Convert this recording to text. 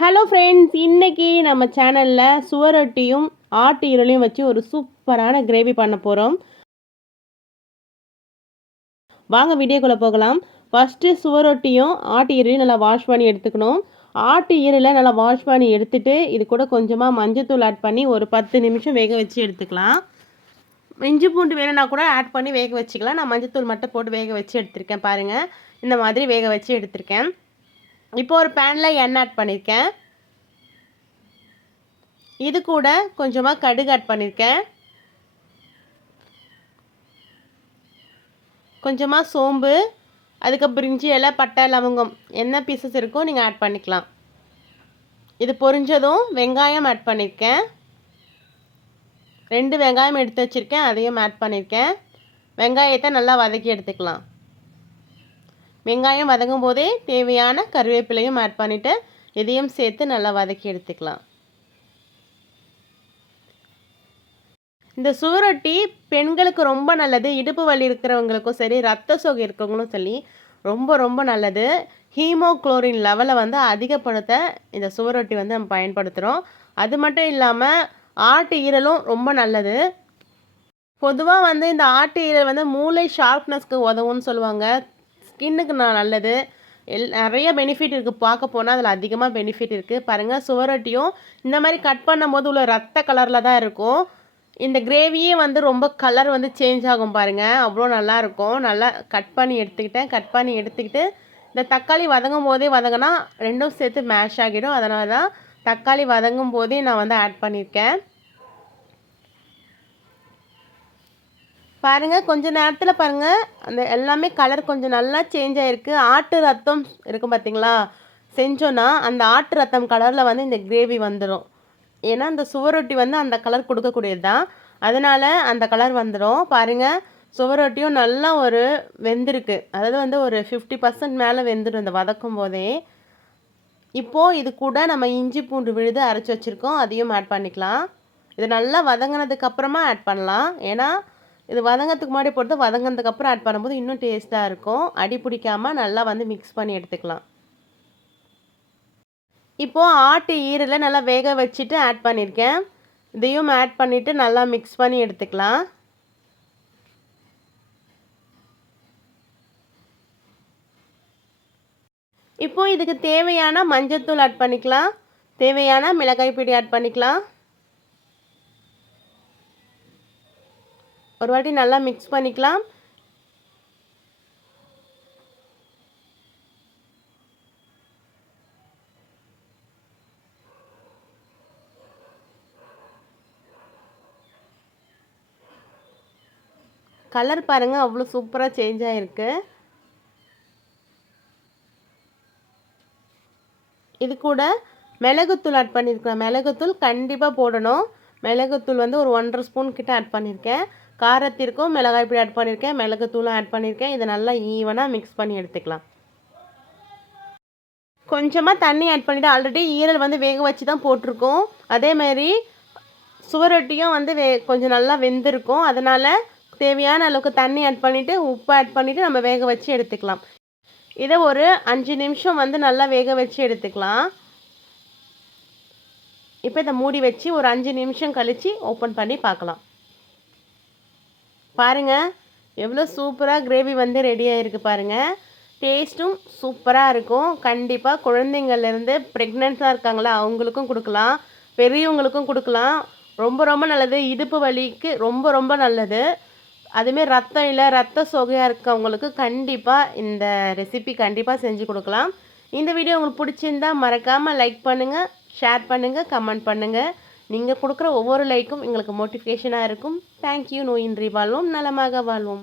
Hello friends, இன்றைக்கி நம்ம சேனலில் சுவரொட்டியும் ஆட்டு ஈரலையும் வச்சு ஒரு சூப்பரான கிரேவி பண்ண போகிறோம். வாங்க வீடியோக்குள்ளே போகலாம். ஃபஸ்ட்டு சுவரொட்டியும் ஆட்டு ஈரலையும் நல்லா வாஷ் பண்ணி எடுத்துக்கணும். ஆட்டு ஈரலை நல்லா வாஷ் பண்ணி எடுத்துகிட்டு இது கூட கொஞ்சமாக மஞ்சத்தூள் ஆட் பண்ணி ஒரு 10 நிமிஷம் வேக வச்சு எடுத்துக்கலாம். இஞ்சி பூண்டு வேணும்னா கூட ஆட் பண்ணி வேக வச்சுக்கலாம். நான் மஞ்சத்தூள் மட்டும் போட்டு வேக வச்சு எடுத்திருக்கேன். பாருங்கள், இந்த மாதிரி வேக வச்சு எடுத்திருக்கேன். இப்போ ஒரு பேனில் எண்ணெய் ஆட் பண்ணியிருக்கேன். இது கூட கொஞ்சமாக கடுகு ஆட் பண்ணியிருக்கேன். கொஞ்சமாக சோம்பு, அதுக்கப்புறம் பிரிஞ்சி இலை, பட்டை, லவங்கம் என்ன பீசஸ் இருக்கோ நீங்கள் ஆட் பண்ணிக்கலாம். இது பொரிஞ்சதும் வெங்காயம் ஆட் பண்ணியிருக்கேன். 2 வெங்காயம் எடுத்து வச்சுருக்கேன், அதையும் ஆட் பண்ணியிருக்கேன். வெங்காயத்தை நல்லா வதக்கி எடுத்துக்கலாம். வெங்காயம் வதங்கும் போதே தேவையான கருவேப்பிலையும் ஆட் பண்ணிவிட்டு இதையும் சேர்த்து நல்லா வதக்கி எடுத்துக்கலாம். இந்த சுவரொட்டி பெண்களுக்கு ரொம்ப நல்லது. இடுப்பு வலி இருக்கிறவங்களுக்கும் சரி, ரத்த சோகை இருக்கிறவங்களும் சரி ரொம்ப ரொம்ப நல்லது. ஹீமோக்ளோரின் லெவலை வந்து அதிகப்படுத்த இந்த சுவரொட்டி வந்து நம்ம பயன்படுத்துகிறோம். அது மட்டும் இல்லாமல் ஆட்டு ஈரலும் ரொம்ப நல்லது. பொதுவாக வந்து இந்த ஆட்டு ஈரல் வந்து மூளை ஷார்ப்னஸ்க்கு உதவும்னு சொல்லுவாங்க. ஸ்கின்னுக்கு நல்லது. நிறைய பெனிஃபிட் இருக்குது. பார்க்க போனால் அதில் அதிகமாக பெனிஃபிட் இருக்குது. பாருங்கள், சுவரொட்டியும் இந்த மாதிரி கட் பண்ணும்போது உள்ள ரத்த கலரில் தான் இருக்கும். இந்த கிரேவியே வந்து ரொம்ப கலர் வந்து சேஞ்ச் ஆகும் பாருங்கள், அவ்வளோ நல்லாயிருக்கும். நல்லா கட் பண்ணி எடுத்துக்கிட்டு இந்த தக்காளி வதங்கும் போதே வதங்கினா ரெண்டும் சேர்த்து மேஷ் ஆகிடும். அதனால தான் தக்காளி வதங்கும் போதே நான் வந்து ஆட் பண்ணியிருக்கேன். பாருங்கள், கொஞ்சம் நேரத்தில் பாருங்கள் அந்த எல்லாமே கலர் கொஞ்சம் நல்லா சேஞ்ச் ஆகிருக்கு. ஆட்டு ரத்தம் இருக்கும் பார்த்தீங்களா, செஞ்சோன்னா அந்த ஆட்டு ரத்தம் கலரில் வந்து இந்த கிரேவி வந்துடும். ஏன்னா அந்த சுவரொட்டி வந்து அந்த கலர் கொடுக்கக்கூடியது தான், அதனால் அந்த கலர் வந்துடும். பாருங்கள், சுவரொட்டியும் நல்லா ஒரு வெந்திருக்கு. அதாவது வந்து ஒரு 50% மேலே வெந்துடும் இந்த வதக்கும் போதே. இப்போது இது கூட நம்ம இஞ்சி பூண்டு விழுது அரைச்சி வச்சுருக்கோம், அதையும் ஆட் பண்ணிக்கலாம். இது நல்லா வதங்கினதுக்கப்புறமா ஆட் பண்ணலாம். ஏன்னா இது வதங்கிறதுக்கு முன்னாடி போட்டு வதங்கினதுக்கப்புறம் ஆட் பண்ணும்போது இன்னும் டேஸ்ட்டாக இருக்கும். அடி பிடிக்காமல் நல்லா வந்து மிக்ஸ் பண்ணி எடுத்துக்கலாம். இப்போது ஆட்டு ஈரலை நல்லா வேக வச்சுட்டு ஆட் பண்ணியிருக்கேன். இதையும் ஆட் பண்ணிவிட்டு நல்லா மிக்ஸ் பண்ணி எடுத்துக்கலாம். இப்போது இதுக்கு தேவையான மஞ்சத்தூள் ஆட் பண்ணிக்கலாம். தேவையான மிளகாய் பொடி ஆட் பண்ணிக்கலாம். ஒரு வாட்டி நல்லா மிக்ஸ் பண்ணிக்கலாம். கலர் பாருங்கள், அவ்வளோ சூப்பராக சேஞ்ச் ஆகிருக்கு. இது கூட மிளகுத்தூள் ஆட் பண்ணியிருக்கேன். மிளகுத்தூள் கண்டிப்பாக போடணும். மிளகுத்தூள் வந்து ஒரு 1½ ஸ்பூன் கிட்ட ஆட் பண்ணியிருக்கேன். காரத்திற்கும் மிளகாய் பொடி ஆட் பண்ணியிருக்கேன், மிளகுத்தூளும் ஆட் பண்ணியிருக்கேன். இதை நல்லா ஈவனாக மிக்ஸ் பண்ணி எடுத்துக்கலாம். கொஞ்சமாக தண்ணி ஆட் பண்ணிவிட்டு, ஆல்ரெடி ஈரல் வந்து வேக வச்சு தான் போட்டிருக்கோம். அதேமாதிரி சுவரொட்டியும் வந்து கொஞ்சம் நல்லா வெந்திருக்கும். அதனால் தேவையான அளவுக்கு தண்ணி ஆட் பண்ணிவிட்டு உப்பு ஆட் பண்ணிவிட்டு நம்ம வேக வச்சு எடுத்துக்கலாம். இதை ஒரு 5 நிமிஷம் வந்து நல்லா வேக வச்சு எடுத்துக்கலாம். இப்போ இதை மூடி வச்சு ஒரு 5 நிமிஷம் கழித்து ஓப்பன் பண்ணி பார்க்கலாம். பாருங்கள், எவ்வளோ சூப்பராக கிரேவி வந்து ரெடி ஆகிருக்கு பாருங்கள். டேஸ்ட்டும் சூப்பராக இருக்கும். கண்டிப்பாக குழந்தைங்கள்லேருந்து ப்ரெக்னென்ட்டாக இருக்காங்களா அவங்களுக்கும் கொடுக்கலாம், பெரியவங்களுக்கும் கொடுக்கலாம். ரொம்ப ரொம்ப நல்லது. இடுப்பு வலிக்கு ரொம்ப ரொம்ப நல்லது. அதுமாரி ரத்தம் இல்லை, ரத்த சோகையாக இருக்கவங்களுக்கு கண்டிப்பாக இந்த ரெசிபி கண்டிப்பாக செஞ்சு கொடுக்கலாம். இந்த வீடியோ உங்களுக்கு பிடிச்சிருந்தா மறக்காமல் லைக் பண்ணுங்கள், ஷேர் பண்ணுங்கள், கமெண்ட் பண்ணுங்கள். நீங்கள் கொடுக்குற ஒவ்வொரு லைக்கும் எங்களுக்கு மோட்டிவேஷனாக இருக்கும். தேங்க்யூ. நோயின்றி வாழ்வோம், நலமாக வாழ்வோம்.